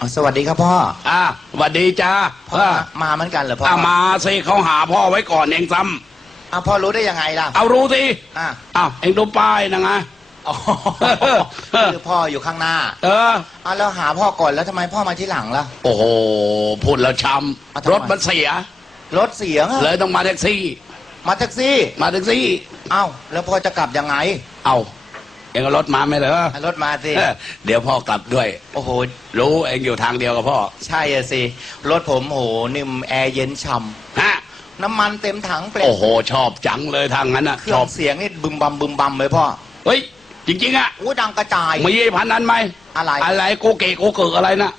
อ๋อสวัสดีครับพ่ออ่าสวัสดีจ้าพ่อเออมาเหมือนกันเหรอพ่ออ่ามาสิเขาหาพ่อไว้ก่อนเองซ้อ้าวพ่อรู้ได้ยังไงล่ะำเอารู้สิอะอ้าวเองดูป้ายนะไง อ๋อคือพ่ออยู่ข้างหน้าเอออ้าวแล้วหาพ่อก่อนแล้วทำไมพ่อมาที่หลังล่ะ โอ้โหพูดแล้วช้อะทำไมำรถมันเสีย รถเสียงอะเลยต้องมาแท็กซี่ มาแท็กซี่มาแท็กซี่อ้าวแล้วพ่อจะกลับยังไง เอาเองเอารถมาไหมเหรอให้รถมาสิ เออเดี๋ยวพ่อกลับด้วย โอ้โห รู้เองอยู่ทางเดียวกับพ่อใช่อะสิ รถผมโหนิ่มแอร์เย็นฉ่ฮะำน้ำมันเต็มถังเปล่โอ้โห ชอบจังเลยทางนั้นนะเครื่ชอองบเสียงนี่บึมบัมบึมบัมเลยพ่อเฮ้ย จริงๆอะอู้ดังกระจาย มีไอ้พันนั้นไหมอะไร อะไรโกเกะโกเกิอะไรนะ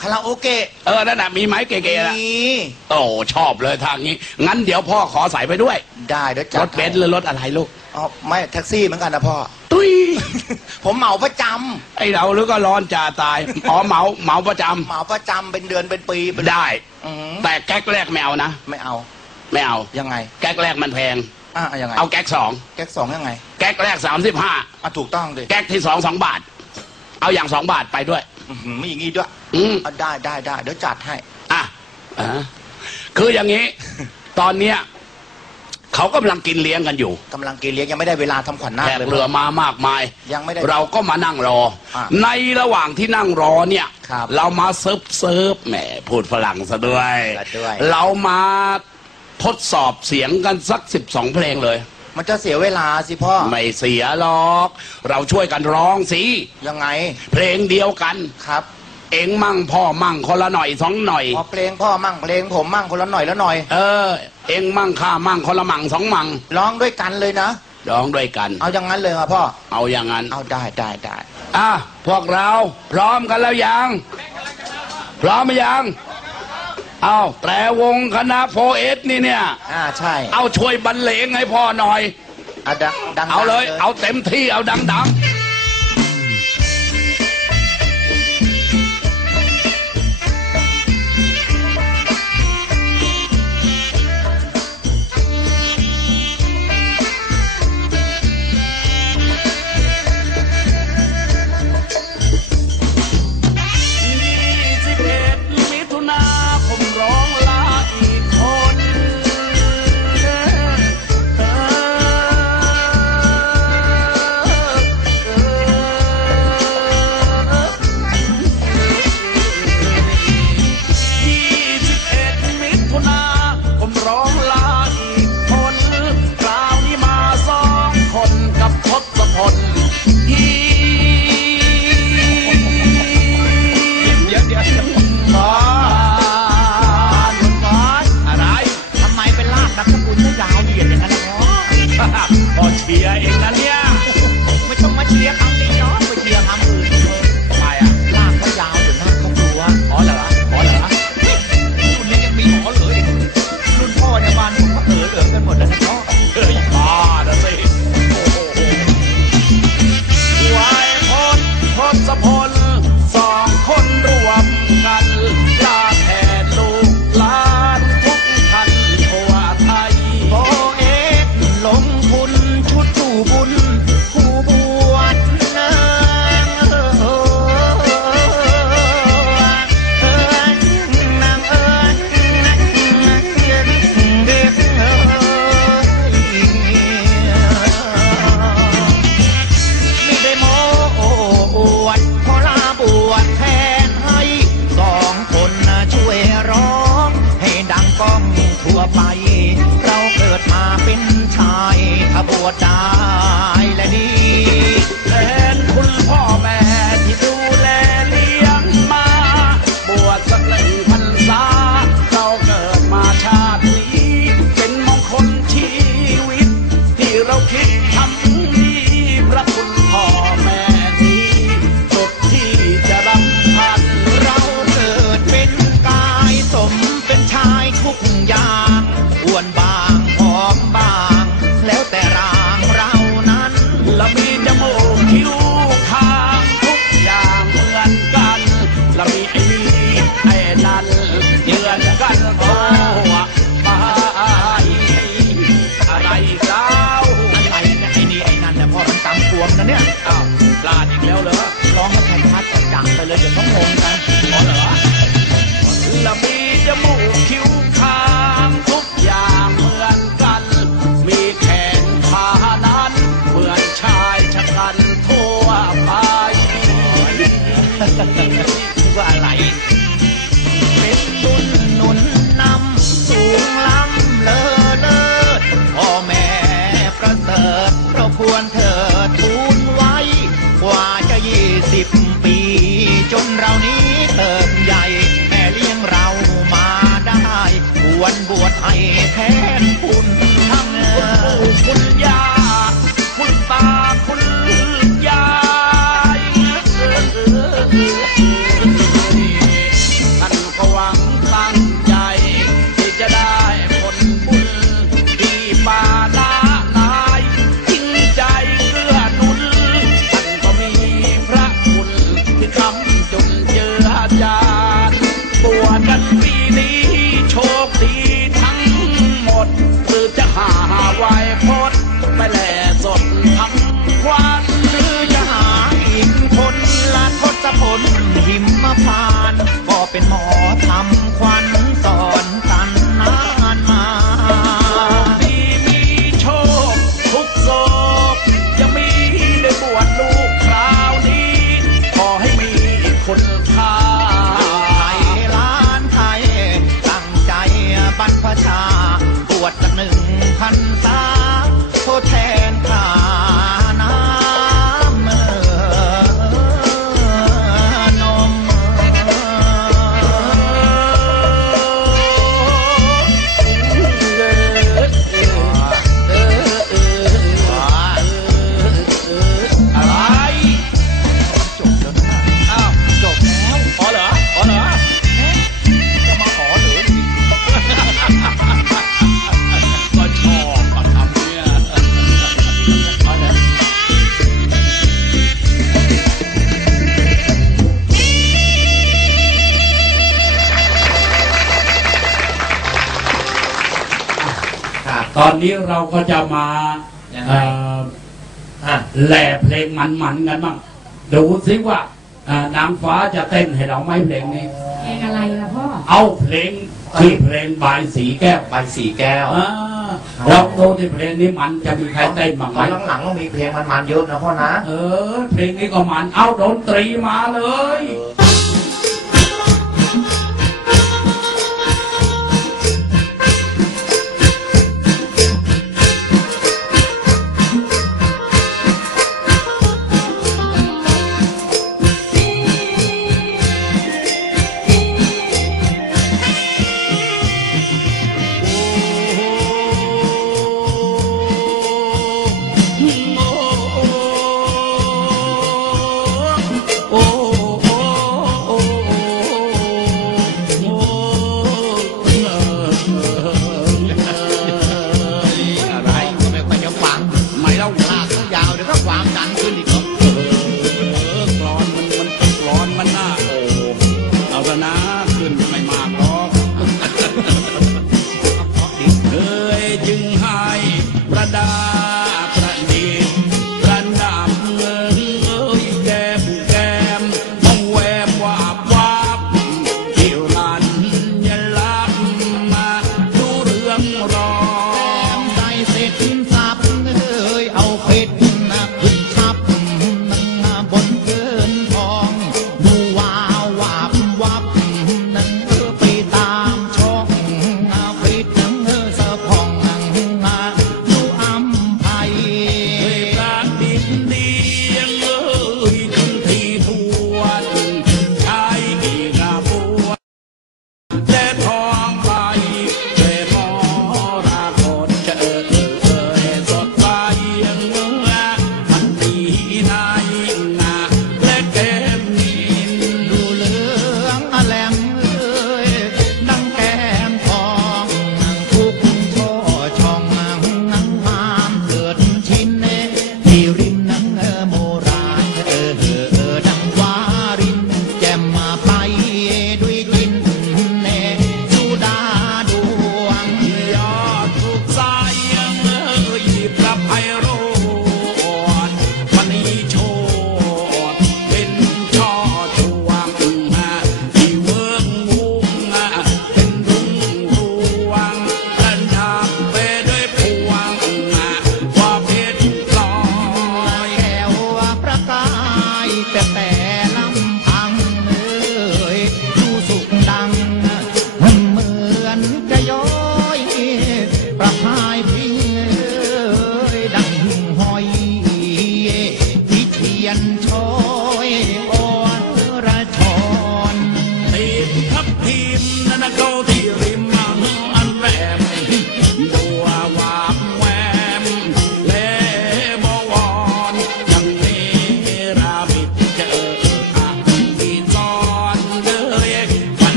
คาราโอเกะเออนั่นน่ะมีไหมเก๋ๆนะมีโอ้ชอบเลยทางนี้ งั้นเดี๋ยวพ่อขอใส่ไปด้วย ได้เดี๋ยวจัดรถเบนซ์หรือรถอะไรลูก อ๋อไม่แท็กซี่เหมือนกันนะพ่อ ตุ้ย ผมเหมาประจไอเราหรือก็ร้อนจ่าตายอ๋อเหมาเหมาประจำำเหมาประจำเป็นเดือนเป็นปีเป็นได้ อืมแต่แก๊กแรกไม่เอานะ ไม่เอา ไม่เอา ยังไง แก๊กแรกมันแพง อะยังไงเอาแก๊กสองแก๊กสองยังไงแก๊กแรกสามสิบห้าอะถูกต้องดิแก๊กที่สองสองบาท เอาอย่างสองบาทไปด้วย อื้อหือไม่อย่างงี้ด้วยอืม อะได้ได้ได้เดี๋ยวจัดให้ อะอ่าคืออย่างนี้ ตอนเนี้ย เขากำลังกินเลี้ยงกันอยู่กำลังกินเลี้ยงยังไม่ได้เวลาทำขวัญนาคแขกเลย เรือมามากมาย ยังไม่ได้เราก็มานั่งรออะในระหว่างที่นั่งรอเนี่ย ครับเรามาเซิร์ฟเซิร์ฟแหมพูดฝรั่งซะด้วย ซะด้วย เรามาทดสอบเสียงกันสักสิบสองเพลงเลย มันจะเสียเวลาสิพ่อไม่เสียหรอก เราช่วยกันร้องสิ ยังไงเพลงเดียวกัน ครับ เองมั่งพ่อมั่งคนละหน่อยสองหน่อย พอเพลงพ่อมั่งเพลงผมมั่งคนละหน่อยแล้วหน่อย เออ เองมั่งข้ามั่งคนละมั่งสองมั่งร้องด้วยกันเลยนะร้องด้วยกัน เอาอย่างนั้นเลยครับพ่อ เอาอย่างนั้น เอาได้ได้ได้อะพวกเราพร้อมกันแล้วยัง พร้อมไหมยัง เอาแต่วงคณะโฟเอสนี่เนี่ย อ่าใช่ เอาช่วยบรรเลงให้พ่อหน่อย เอาดังดังเอาเลยดังเอาเต็มที่เอาดัง21 พ ด พานก็เป็นหมอทำ นี้เราก็จะมาแหล่เพลงมันๆกันบ้างดูซิว่านางฟ้าจะเต้นให้เราไหมเพลงนี้ เพลงอะไรล่ะพ่อ เอาเพลงคือเพลงบายสีแก้วใบสีแก้วอ่าเราดูที่เพลงนี้มันจะมีใครเต้นบ้างไหมหลังๆต้มีเพลงมันๆเยอะนะพ่อนะ เออเพลงนี้ก็มันเอาดนตรีมาเลย เออ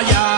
Yeah.